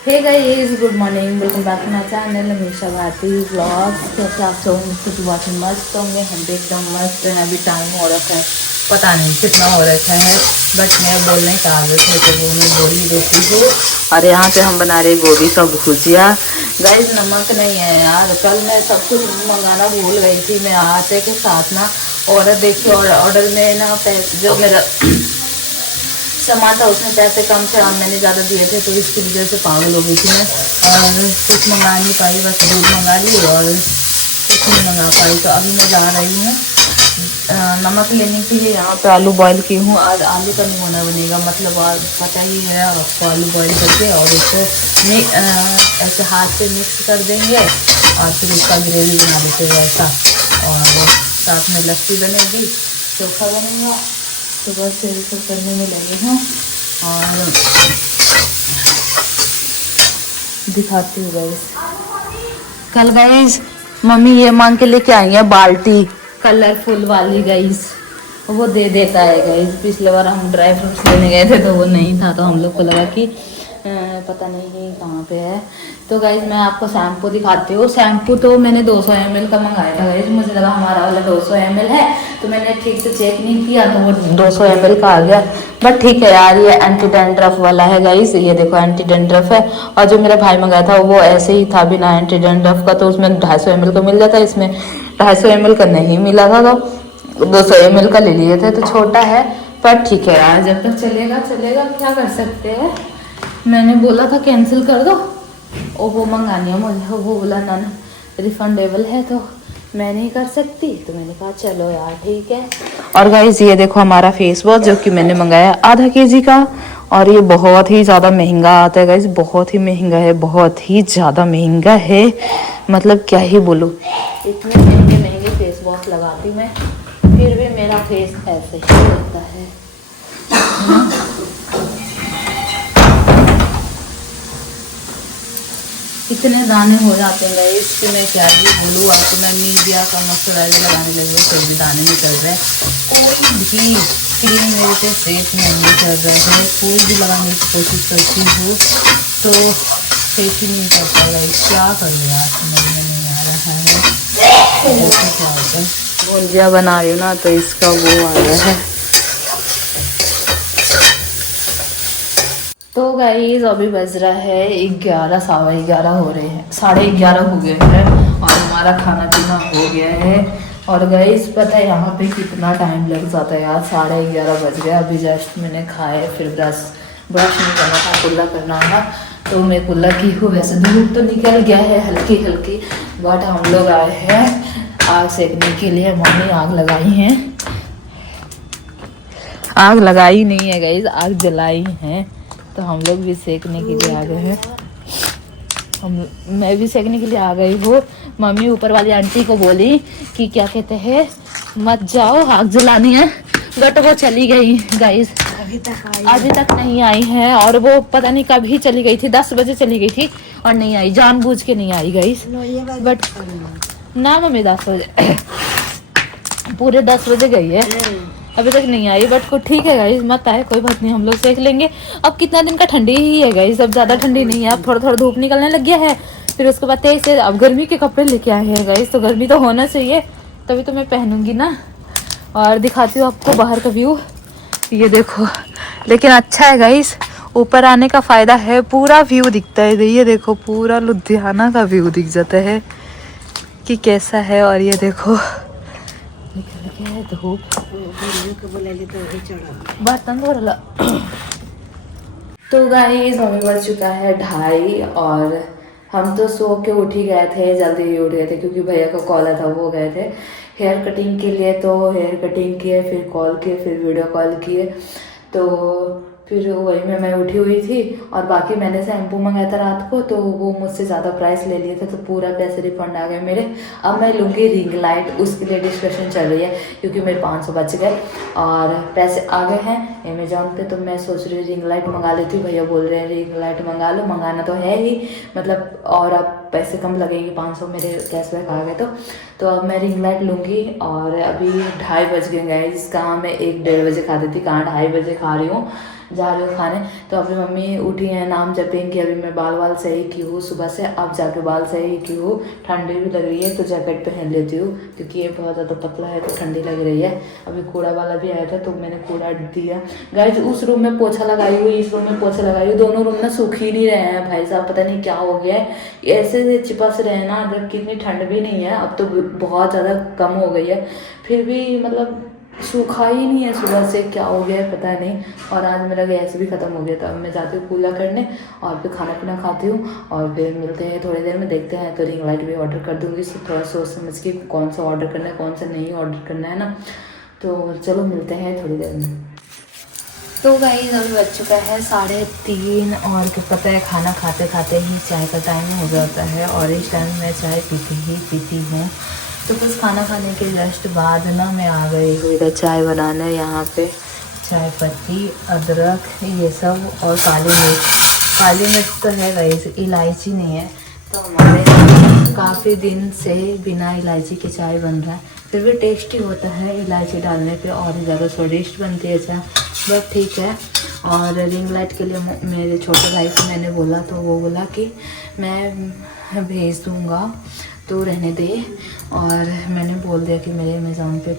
Hey guys, good morning, welcome back to my channel Amisha Bharti vlogs. कैसे आप सब कुछ बहुत ही मस्त होंगे, हम भी एकदम मस्त हैं। अभी टाइम हो रखा है, पता नहीं कितना हो रखा है, बट मैं बोलने का आदत है तो वो मैं बोल ही देती हूँ। और यहाँ पे हम बना रहे गोभी का भुजिया। गाइस नमक नहीं है यार, कल मैं सब कुछ मंगाना भूल गई थी। मैं आटे के साथ ना ऑर्डर देखी और ऑर्डर में ना जो मेरा सामान था उसमें पैसे कम थे और मैंने ज़्यादा दिए थे, तो इसकी वजह से पागल हो गई थी मैं और कुछ मंगा नहीं पाई। बस दूध मंगा ली और कुछ नहीं मंगा पाई। तो अभी मैं जा रही हूँ नमक लेने के लिए। यहाँ पे आलू बॉईल की हूँ। आज आलू का नहीं होना बनेगा, मतलब आज पता ही है आपको। आलू बॉईल करके और उसको ऐसे हाथ से मिक्स कर देंगे और फिर उसका ग्रेवी बना देते हैं ऐसा। और साथ में लस्सी बनेगी, चोखा बनेगा। तो बस यही सब करने में लगे हैं और दिखाती हूँ गाइस। कल गाइस मम्मी ये मांग के लेके आई है बाल्टी कलरफुल वाली गाइस, वो दे देता है गाइस। पिछले बार हम ड्राई फ्रूट्स लेने गए थे तो वो नहीं था, तो हम लोग को लगा कि पता नहीं कहाँ पे है। तो गाइज मैं आपको शैम्पू दिखाती हूँ। शैम्पू तो मैंने 200 ml का मंगाया था गाइज, मुझे लगा हमारा वाला 200 ml है, तो मैंने ठीक से चेक नहीं किया तो वो 200 ml का आ गया। बट ठीक है यार, ये एंटी डैंड्रफ वाला है गाइज, ये देखो एंटी डैंड्रफ है। और जो मेरा भाई मंगाया था वो ऐसे ही था बिना एंटी डैंड्रफ का, तो उसमें 250 ml का मिल जाता है, इसमें 250 ml का नहीं मिला था, तो 200 ml का ले लिए थे। तो छोटा है पर ठीक है यार, जब तक चलेगा चलेगा, क्या कर सकते हैं। मैंने बोला था कैंसिल कर दो और वो मंगानी है मुझे, वो बोला ना रिफंडेबल है तो मैं नहीं कर सकती। तो मैंने कहा चलो यार ठीक है। और गाइस ये देखो हमारा फेस वॉश जो कि मैंने मंगाया आधा केजी का, और ये बहुत ही ज़्यादा महंगा आता है गाइस, बहुत ही महंगा है, बहुत ही ज़्यादा महंगा है। मतलब क्या ही बोलूँ, इतने महंगे महंगे फेस वॉश लगाती मैं, फिर भी मेरा फेस ऐसे ही रहता है। इतने दाने हो जाते हैं गाइस कि मैं क्या ही बोलूँ आपको। मैं मीडिया का मॉइस्चराइजर लगाने लगी हूँ फिर भी दाने निकल रहे हैं। कोई भी क्रीम मेरे पे सेट नहीं कर रहा है, कोई भी लगाने की कोशिश करती हूँ तो सेट ही नहीं करता गाइस। क्या करूँ यार, समझ में नहीं आ रहा है। क्या होता है, भुजिया बना रही हूँ ना तो इसका वो आ रहा है। तो गाइस अभी बज रहा है 11, 11:15 हो रहे हैं, 11:30 हो गए हैं और हमारा खाना पीना हो गया है। और गाइस पता है यहाँ पे कितना टाइम लग जाता है यार, 11:30 बज गए। अभी जस्ट मैंने खाए, फिर ब्रश नहीं करना था, कुल्ला करना था तो मैं कुल्ला की हूँ। वैसे धूप तो निकल गया है हल्की हल्की, बट हम लोग आए हैं आग सेकने के लिए। मम्मी आग लगाई हैं, आग लगाई नहीं है गाइस, आग जलाई है, तो हम लोग भी सेकने के लिए आ गए हैं। मैं भी सेकने के लिए आ गई हूँ। मम्मी ऊपर वाली आंटी को बोली कि क्या कहते हैं मत जाओ आग जलानी है, बट वो चली गई गाइस, अभी तक नहीं आई है। और वो पता नहीं कभी चली गई थी, 10 बजे चली गई थी और नहीं आई, जानबूझ के नहीं आई गाइस। बट ना मम्मी 10 बजे पूरे 10 बजे गई है, अभी तक नहीं आई। बट को ठीक है गाइस, मत आए कोई बात नहीं, हम लोग सेक लेंगे। अब कितना दिन का ठंडी ही है गाइस, अब ज्यादा ठंडी नहीं है, अब थोड़ा थोड़ा धूप निकलने लग गया है। फिर उसके बाद तेज से अब गर्मी के कपड़े लेके आए हैं गाइस, तो गर्मी तो होना चाहिए तभी तो मैं पहनूंगी ना। और दिखाती हूँ आपको बाहर का व्यू, ये देखो। लेकिन अच्छा है गाइस, ऊपर आने का फायदा है, पूरा व्यू दिखता है। ये देखो पूरा लुधियाना का व्यू दिख जाता है कि कैसा है। और ये देखो धूप बर्तन धो रहा। तो गाइस अभी बज चुका है 2:30 और हम तो सो के उठ ही गए थे, जल्दी ही उठ गए थे क्योंकि भैया का कॉल आया था, वो गए थे हेयर कटिंग के लिए। तो हेयर कटिंग किए, फिर कॉल किए, फिर वीडियो कॉल किए, तो फिर वही में मैं उठी हुई थी। और बाकी मैंने शैम्पू मंगाया था रात को, तो वो मुझसे ज़्यादा प्राइस ले लिए थे, तो पूरा पैसे रिफंड आ गए मेरे। अब मैं लूँगी रिंग लाइट, उसके लिए डिस्कशन चल रही है क्योंकि मेरे 500 बच गए और पैसे आ गए हैं अमेजोन पे। तो मैं सोच रही हूँ रिंग लाइट मंगा लेती हूँ। भैया बोल रहे हैं रिंग लाइट मंगा लो, मंगाना तो है ही, मतलब और अब पैसे कम लगेंगे, 500 मेरे कैशबैक आ गए तो अब मैं रिंग लाइट लूँगी। और अभी 2:30 बज गए गाइस, कहाँ मैं 1-1:30 बजे खाती थी, कहाँ 2:30 बजे खा रही हूँ। जा रही हूँ खाने। तो अभी मम्मी उठी है, नाम जपेंगे कि अभी मैं बाल सही की हूँ सुबह से, अब जाके बाल सही की हूँ। ठंडी भी लग रही है तो जैकेट पहन लेती हूँ क्योंकि ये बहुत ज़्यादा पतला है तो ठंडी लग रही है। अभी कूड़ा वाला भी आया था तो मैंने कूड़ा दिया। गाइस उस रूम में पोछा लगाई हुई, इस रूम में पोछा लगाई हुई, दोनों रूम ना सूख ही नहीं रहे हैं भाई साहब, पता नहीं क्या हो गया है। ऐसे चिपस रहे हैं ना, जब कितनी ठंड भी नहीं है, अब तो बहुत ज़्यादा कम हो गई है, फिर भी मतलब सूखा ही नहीं है सुबह से, क्या हो गया है पता नहीं। और आज मेरा गैस भी ख़त्म हो गया था। अब मैं जाती हूँ पूजा करने और फिर खाना पीना खाती हूँ और फिर मिलते हैं थोड़ी देर में, देखते हैं। तो रिंग लाइट भी ऑर्डर कर दूँगी, थोड़ा सोच समझ के कौन सा ऑर्डर करना है कौन सा नहीं ऑर्डर करना है ना। तो चलो मिलते हैं थोड़ी देर में। तो गाइस अभी बज चुका है 3:30 और क्या पता है, खाना खाते खाते ही चाय का टाइम हो जाता है और इस टाइम मैं चाय पीती हूँ। तो बस खाना खाने के जस्ट बाद ना मैं आ गई हूँ इधर चाय बनाने। यहाँ पे चाय पत्ती, अदरक, ये सब और काली मिर्च तो है गाइस, इलायची नहीं है। तो हमारे काफ़ी दिन से बिना इलायची के चाय बन रहा है, फिर भी टेस्टी होता है। इलायची डालने पे और ज़्यादा स्वादिष्ट बनती है चाय, बट ठीक है। और रिंग लाइट के लिए मेरे छोटे भाई को मैंने बोला तो वो बोला कि मैं भेज दूँगा तो रहने दे। और मैंने बोल दिया कि मेरे अमेज़ॉन पे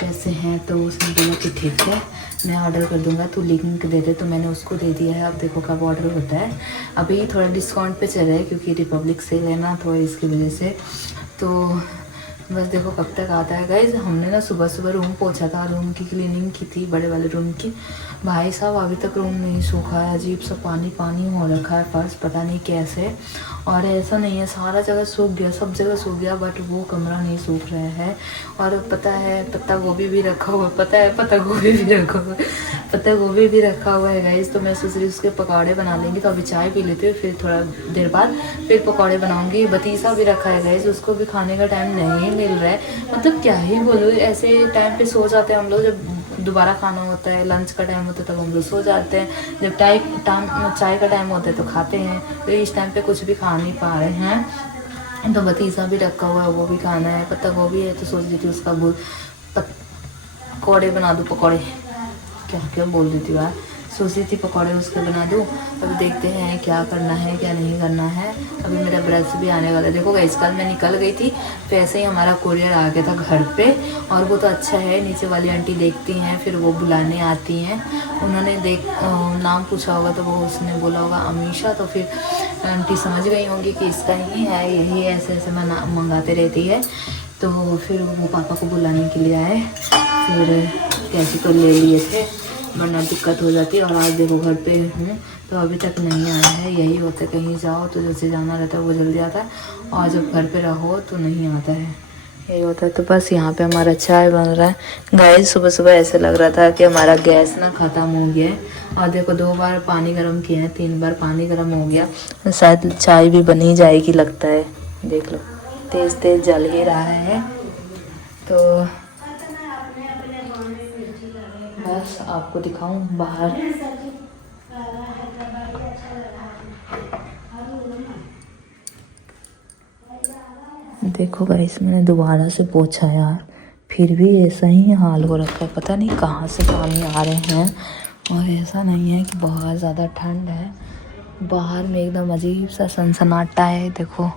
पैसे हैं, तो उसने बोला कि ठीक है मैं ऑर्डर कर दूंगा, तू लिंक दे दे। तो मैंने उसको दे दिया है। अब देखो कब ऑर्डर होता है। अभी थोड़ा डिस्काउंट पे चल रहा है क्योंकि रिपब्लिक सेल है ना, तो इसकी वजह से। तो बस देखो कब तक आता है गाइज। हमने ना सुबह रूम पोछा था, रूम की क्लीनिंग की थी, बड़े वाले रूम की। भाई साहब अभी तक रूम नहीं सूखा है, अजीब सा पानी हो रखा है फर्श, पता नहीं कैसे। और ऐसा नहीं है सारा जगह सूख गया, सब जगह सूख गया, बट वो कमरा नहीं सूख रहा है। और पता है पत्ता गोभी भी रखा हुआ है, पत्ता गोभी भी रखा हुआ है गाइज। तो मैं सोच रही उसके पकौड़े बना लेंगे। तो अभी चाय पी लेते हुए फिर थोड़ा देर बाद फिर पकौड़े बनाऊंगी। बतीसा भी रखा है गाइज, उसको भी खाने का टाइम नहीं मिल रहा है। मतलब क्या ही बोलूँ, ऐसे टाइम पे सो जाते हैं हम लोग, जब दोबारा खाना होता है, लंच का टाइम होता है तब हम लोग सो जाते हैं, जब चाय का टाइम होता है तो खाते हैं। तो इस टाइम पे कुछ भी खा नहीं पा रहे हैं। तो बतीसा भी रखा हुआ है, वो भी खाना है। पत्ता गोभी है तो सोच रही थी उसका पकौड़े बना दूँ, पकौड़े क्या बोल देती हूँ यार, सोची थी पकौड़े उसके बना दूँ। अभी देखते हैं क्या करना है क्या नहीं करना है। अभी मेरा ब्रश भी आने वाला है। देखो गाइस कल मैं निकल गई थी, तो ऐसे ही हमारा कोरियर आ गया था घर पे। और वो तो अच्छा है, नीचे वाली आंटी देखती हैं, फिर वो बुलाने आती हैं। उन्होंने नाम पूछा होगा तो वो उसने बोला होगा अमीशा, तो फिर आंटी समझ गई होंगी कि इसका ही है, यही ऐसे मंगाते रहती है। तो फिर वो पापा को बुलाने के लिए आए, फिर कैसे तो ले लिए थे वरना दिक्कत हो जाती है। और आज देखो घर पे हूँ तो अभी तक नहीं आया है। यही होता है कहीं जाओ तो जैसे जाना रहता है वो जल्दी आता है, और जब घर पे रहो तो नहीं आता है, यही होता है। तो बस यहाँ पे हमारा चाय बन रहा है गाइस। सुबह ऐसे लग रहा था कि हमारा गैस ना ख़त्म हो गया है। और देखो 2 बार पानी गर्म किए हैं, 3 बार पानी गर्म हो गया, तो शायद चाय भी बन ही जाएगी लगता है। देख लो तेज़ जल ही रहा है। तो बस आपको दिखाऊं बाहर। देखो गाइस मैंने दोबारा से पोछा यार, फिर भी ऐसा ही हाल हो रखा है, पता नहीं कहाँ से पानी आ रहे हैं। और ऐसा नहीं है कि बहुत ज़्यादा ठंड है, बाहर में एकदम अजीब सा सनसनाटा है। देखो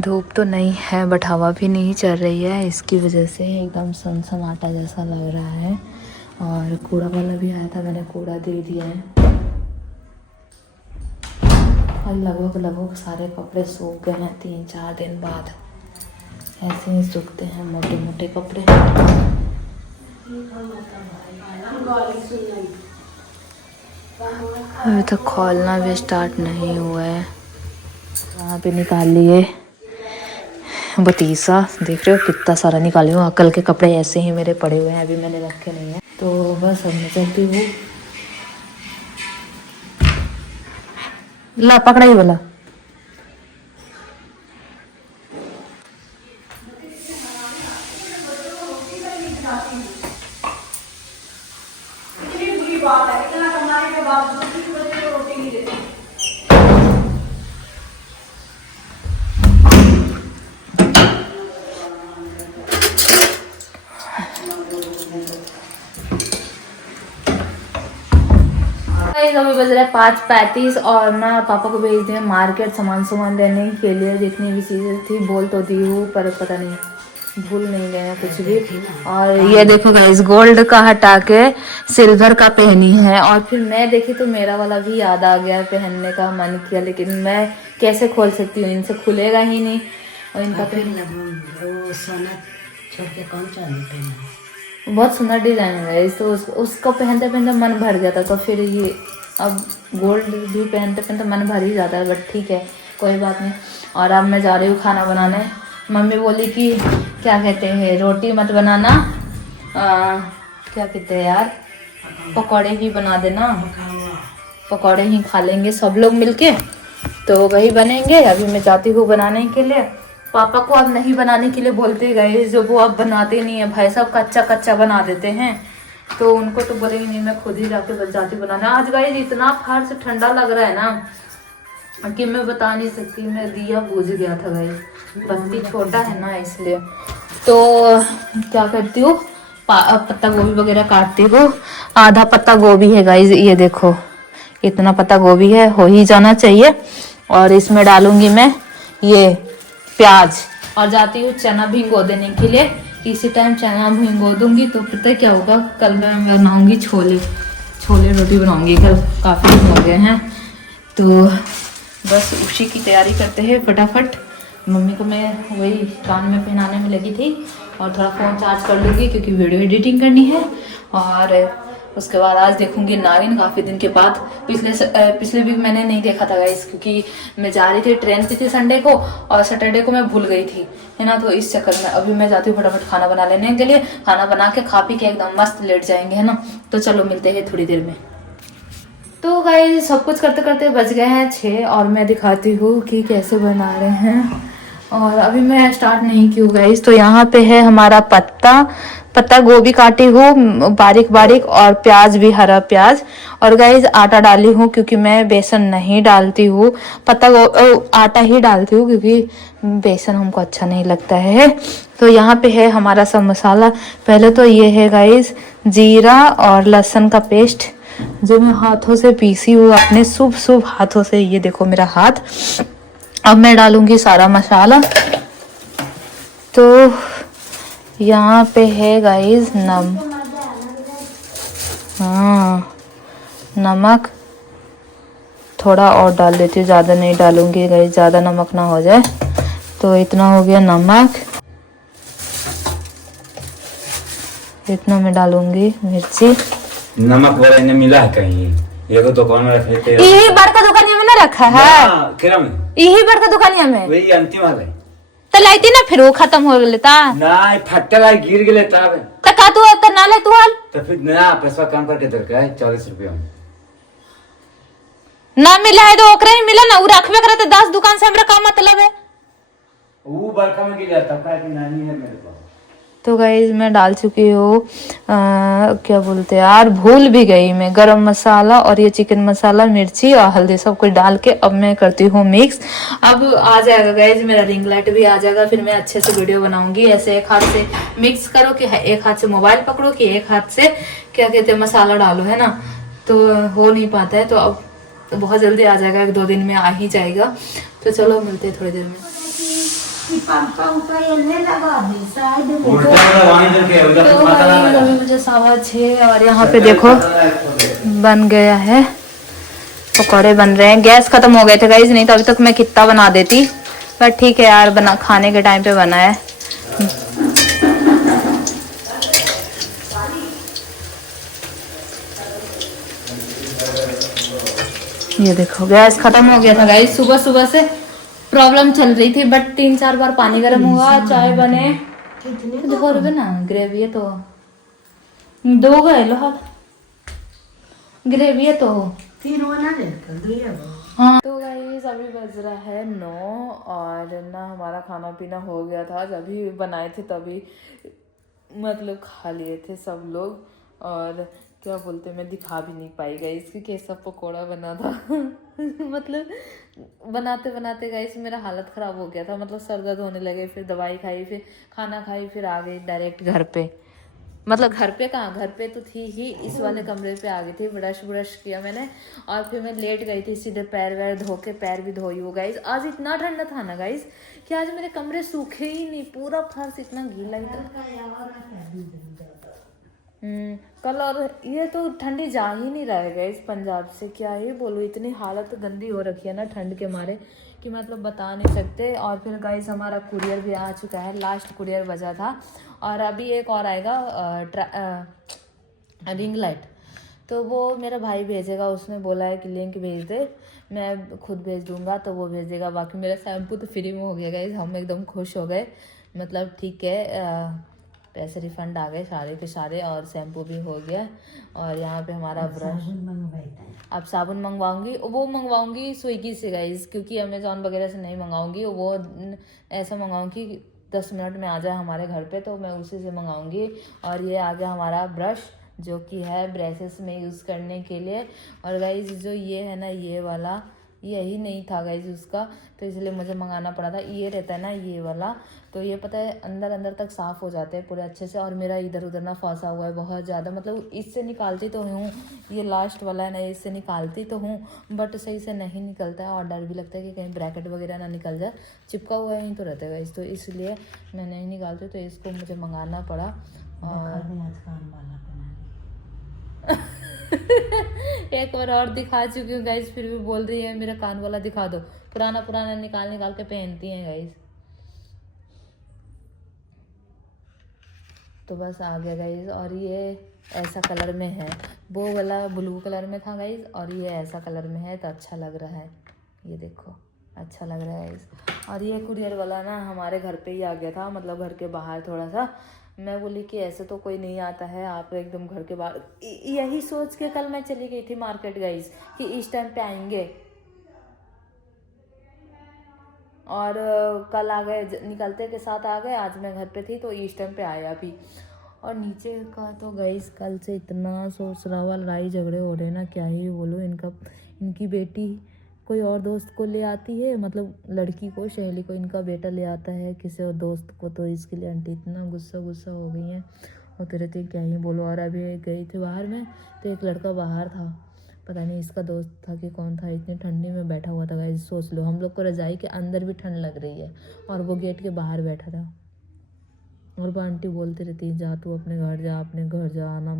धूप तो नहीं है बट हवा भी नहीं चल रही है, इसकी वजह से एकदम सनसनाटा जैसा लग रहा है। और कूड़ा वाला भी आया था, मैंने कूड़ा दे दिया है। और लगभग सारे कपड़े सूख गए हैं 3-4 दिन बाद। ऐसे ही सूखते हैं मोटे मोटे कपड़े। अभी तक खोलना भी स्टार्ट नहीं हुआ है। यहाँ पे निकाल लिए बतीसा, देख रहे हो कितना सारा निकाली हूँ। कल के कपड़े ऐसे ही मेरे पड़े हुए हैं, अभी मैंने रखे नहीं है। तो बस अब मैं चलती हूँ। ला पकड़ा ही बोला। गाइस अभी बज रहा है 5:35 और मैं पापा को भेज दिया मार्केट सामान लेने के लिए। जितनी भी चीज़ें थी बोल तो दी हूँ पर पता नहीं भूल नहीं गए हैं कुछ भी। और ये देखो गाइस गोल्ड का हटा के सिल्वर का पहनी है। और फिर मैं देखी तो मेरा वाला भी याद आ गया, पहनने का मन किया, लेकिन मैं कैसे खोल सकती हूँ, इनसे खुलेगा ही नहीं। और इनका सोना छोड़ के कौन चांदी पहना? बहुत सुंदर डिजाइन है गाइस, तो उसको पहनते पहनते मन भर गया था। तो फिर ये अब गोल्ड भी पहनते पहनते मन भर ही जाता है, बट ठीक है कोई बात नहीं। और अब मैं जा रही हूँ खाना बनाने। मम्मी बोली कि क्या कहते हैं रोटी मत बनाना, क्या कहते हैं यार, पकौड़े ही बना देना, पकौड़े ही खा लेंगे सब लोग मिलके। तो वही बनेंगे। अभी मैं जाती हूँ बनाने के लिए। पापा को अब नहीं बनाने के लिए बोलते गए, जो वो अब बनाते नहीं है भाई साहब, कच्चा कच्चा बना देते हैं। तो उनको तो बोलेंगे नहीं, मैं खुद ही जाके जाती बनाने। आज गाइस इतना फाड़ से ठंडा लग रहा है ना कि मैं बता नहीं सकती। मैं दिया बुझ गया था गाइस, बत्ती छोटा है ना इसलिए। तो क्या करती हूँ, पत्ता गोभी वगैरह काटती हूँ। आधा पत्ता गोभी है गाइस, ये देखो इतना पत्ता गोभी है, हो ही जाना चाहिए। और इसमें डालूंगी मैं ये प्याज और जाती हूँ चना भिगो देने के लिए। इसी टाइम चना भिगो दूंगी तो पता है क्या होगा, कल मैं बनाऊंगी छोले रोटी बनाऊंगी। कल काफ़ी दिन हो गए हैं तो बस उसी की तैयारी करते हैं फटाफट। मम्मी को मैं वही कान में पहनाने में लगी थी और थोड़ा फ़ोन चार्ज कर लूँगी क्योंकि वीडियो एडिटिंग करनी है। और उसके बाद आज देखूंगी नागिन काफ़ी दिन के बाद। पिछले वीक मैंने नहीं देखा था गाइस, क्योंकि मैं जा रही थी, ट्रेन पे थी संडे को और सैटरडे को मैं भूल गई थी, है ना। तो इस चक्कर में अभी मैं जाती हूँ फटाफट खाना बना लेने के लिए। खाना बना के खा पी के एकदम मस्त लेट जाएंगे, है ना। तो चलो मिलते हैं थोड़ी देर में। तो गाइस सब कुछ करते करते बज गए हैं 6 और मैं दिखाती हूँ कि कैसे बना रहे हैं। और अभी मैं स्टार्ट नहीं की हूँ गाइस। तो यहाँ पे है हमारा पत्ता गोभी काटी हूँ बारीक बारीक और प्याज भी, हरा प्याज। और गाइस आटा डाली हूँ क्योंकि मैं बेसन नहीं डालती हूँ, आटा ही डालती हूँ क्योंकि बेसन हमको अच्छा नहीं लगता है। तो यहाँ पे है हमारा सब मसाला। पहले तो ये है गाइस जीरा और लहसुन का पेस्ट जो मैं हाथों से पीसी हूँ अपने शुभ हाथों से। ये देखो मेरा हाथ। अब मैं डालूंगी सारा मसाला। तो यहाँ पे है गाइस नमक थोड़ा और डाल देती हूँ, ज़्यादा नहीं डालूंगी गाइस, ज़्यादा नमक ना हो जाए। तो इतना हो गया नमक। इतना मैं डालूंगी मिर्ची। नमक वाला इन्हें मिला है कहीं? ये तो दुकान में रखे थे। यही बड़का दुकानिया में ना रखा है, केरा में यही बड़का दुकानिया में वही अंतिम वाला तो लाइती ना, फिर वो खत्म हो लेता ना, फटला गिर गए तब का तू तो ना ले तू हाल तो फिर ना पैसा कम करके दरकार है 40 रुपया में ना मिला है तो ओकरा ही मिला ना। उ रखबे करे तो 10 दुकान से हमरा का मतलब है। वो बड़का में गिर जाता है कि नानी है मेरे पास। तो गाइस मैं डाल चुकी हूँ क्या बोलते हैं यार, भूल भी गई मैं, गरम मसाला और ये चिकन मसाला, मिर्ची और हल्दी सब कुछ डाल के अब मैं करती हूँ मिक्स। अब आ जाएगा गाइस मेरा रिंग लाइट भी आ जाएगा, फिर मैं अच्छे से वीडियो बनाऊंगी। ऐसे एक हाथ से मिक्स करो कि एक हाथ से मोबाइल पकड़ो कि एक हाथ से क्या कहते हैं मसाला डालो, है ना। तो हो नहीं पाता है। तो अब तो बहुत जल्दी आ जाएगा, 1-2 दिन में आ ही जाएगा। तो चलो मिलते हैं थोड़ी देर में। मुझे 6:15 और यहाँ पे देखो बन गया है, पकौड़े बन रहे हैं। गैस खत्म हो गए थे गाइस, नहीं तो अभी तक मैं कितना बना देती, पर ठीक है यार, बना खाने के टाइम पे बना है। ये देखो गैस खत्म हो गया था गाइस, सुबह से प्रॉब्लम चल रही थी, बट 3-4 बार पानी गर्म हुआ, चाय बने देखो ना। ग्रेवी है तो 2 गए लो, ग्रेवी है तो हाँ। तो गाइस अभी बज रहा है 9 और ना हमारा खाना पीना हो गया था। जब भी बनाए थे तभी मतलब खा लिए थे सब लोग। और क्या बोलते, मैं दिखा भी नहीं पाई गाइस कि कैसा पकोड़ा बना था मतलब बनाते बनाते गाइस मेरा हालत ख़राब हो गया था, मतलब सर दर्द होने लगे, फिर दवाई खाई, फिर खाना खाई, फिर आ गई डायरेक्ट घर पे। मतलब घर पे कहाँ, घर पे तो थी ही, इस वाले कमरे पे आ गई थी। ब्रश किया मैंने और फिर मैं लेट गई थी, सीधे पैर वैर धो के, पैर भी धोई हो गाइस। आज इतना ठंडा था ना गाइस कि आज मेरे कमरे सूखे ही नहीं, पूरा फर्श इतना गीला ही था। कल और ये तो ठंडी जा ही नहीं रहा है गाइस पंजाब से, क्या ही बोलूँ, इतनी हालत गंदी हो रखी है ना ठंड के मारे कि मतलब बता नहीं सकते। और फिर गाइस हमारा कुरियर भी आ चुका है, लास्ट कुरियर बजा था और अभी एक और आएगा रिंग लाइट, तो वो मेरा भाई भेजेगा। उसने बोला है कि लिंक भेज दे, मैं खुद भेज दूंगा तो वो भेज देगा। बाकी मेरा शैम्पू तो फ्री में हो गया गाइस, हम एकदम खुश हो गए, मतलब ठीक है, पैसे रिफंड आ गए सारे के सारे और शैम्पू भी हो गया। और यहाँ पे हमारा ब्रश, अब साबुन मंगवाऊंगी, वो मंगवाऊंगी स्विगी से गाइस, क्योंकि अमेजोन वगैरह से नहीं मंगाऊंगी। वो ऐसा मंगाऊंगी कि 10 मिनट में आ जाए हमारे घर पे, तो मैं उसी से मंगाऊंगी। और ये आ गया हमारा ब्रश, जो कि है ब्रेसेस में यूज़ करने के लिए। और गाइस जो ये है ना, ये वाला यही नहीं था गाइस उसका, तो इसलिए मुझे मंगाना पड़ा था। ये रहता है ना ये वाला, तो ये पता है अंदर अंदर तक साफ़ हो जाते हैं पूरे अच्छे से। और मेरा इधर उधर ना फंसा हुआ है बहुत ज़्यादा, मतलब इससे निकालती तो हूँ, ये लास्ट वाला है ना, इससे निकालती तो हूँ बट सही से नहीं निकलता है। और डर भी लगता है कि कहीं ब्रैकेट वगैरह ना निकल जाए, चिपका हुआ ही तो रहता है गाइस, तो इसलिए मैं नहीं निकालती, तो इसको मुझे मंगाना पड़ा। और एक बार और दिखा चुकी हूँ गाइस, फिर भी बोल रही है मेरा कान वाला दिखा दो। पुराना पुराना निकाल निकाल के पहनती हैं गाइस। तो बस आ गया गाइस। और ये ऐसा कलर में है, वो वाला ब्लू कलर में था गाइस, और ये ऐसा कलर में है, तो अच्छा लग रहा है, ये देखो अच्छा लग रहा है गाइस। और ये कुरियर वाला ना हमारे घर पे ही आ गया था, मतलब घर के बाहर थोड़ा सा। मैं बोली कि ऐसे तो कोई नहीं आता है, आप एकदम घर के बाहर, यही सोच के कल मैं चली गई थी मार्केट गाइस कि इस टाइम पे आएंगे, और कल आ गए, निकलते के साथ आ गए। आज मैं घर पे थी तो इस टाइम पे आया अभी। और नीचे का तो गाइस कल से इतना सोच रहा हुआ, लड़ाई झगड़े हो रहे ना, क्या ही बोलो। इनकी बेटी कोई और दोस्त को ले आती है, मतलब लड़की को, सहेली को, इनका बेटा ले आता है किसी और दोस्त को, तो इसके लिए आंटी इतना गुस्सा हो गई हैं और रहती क्या ही बोलो। और अभी गई थी बाहर में, तो एक लड़का बाहर था, पता नहीं इसका दोस्त था कि कौन था, इतनी ठंडी में बैठा हुआ था गाइस। सोच लो हम लोग को रजाई के अंदर भी ठंड लग रही है और वो गेट के बाहर बैठा था। और वो आंटी बोलती रहती है जा तू अपने घर जा, अपने घर जा, आना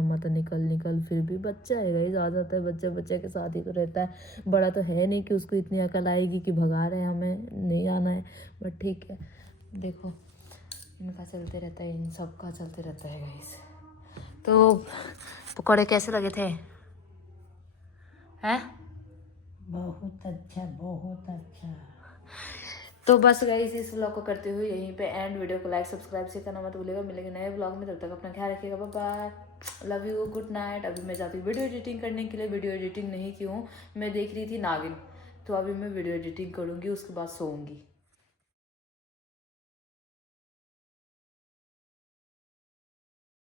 मत, निकल। फिर भी बच्चा है गाइस, आ जाता है, बच्चे के साथ ही तो रहता है। बड़ा तो है नहीं कि उसको इतनी अकल आएगी कि भगा रहे हैं हमें, नहीं आना है। बट ठीक है, देखो इनका चलते रहता है, इन सब का चलते रहता है गाइस। तो पकौड़े कैसे लगे थे हैं? बहुत अच्छा। तो बस गाइस इस व्लॉग को करते हुए यहीं पे एंड। वीडियो को लाइक सब्सक्राइब से करना मत भूलिएगा। मिलेंगे नए व्लॉग में, तब तक अपना ख्याल रखिएगा। Bye bye, love you, good night. अभी मैं जाती हूँ वीडियो एडिटिंग करने के लिए। वीडियो एडिटिंग नहीं की हूँ, मैं देख रही थी नागिन, तो अभी मैं वीडियो एडिटिंग करूँगी, उसके बाद सोऊंगी।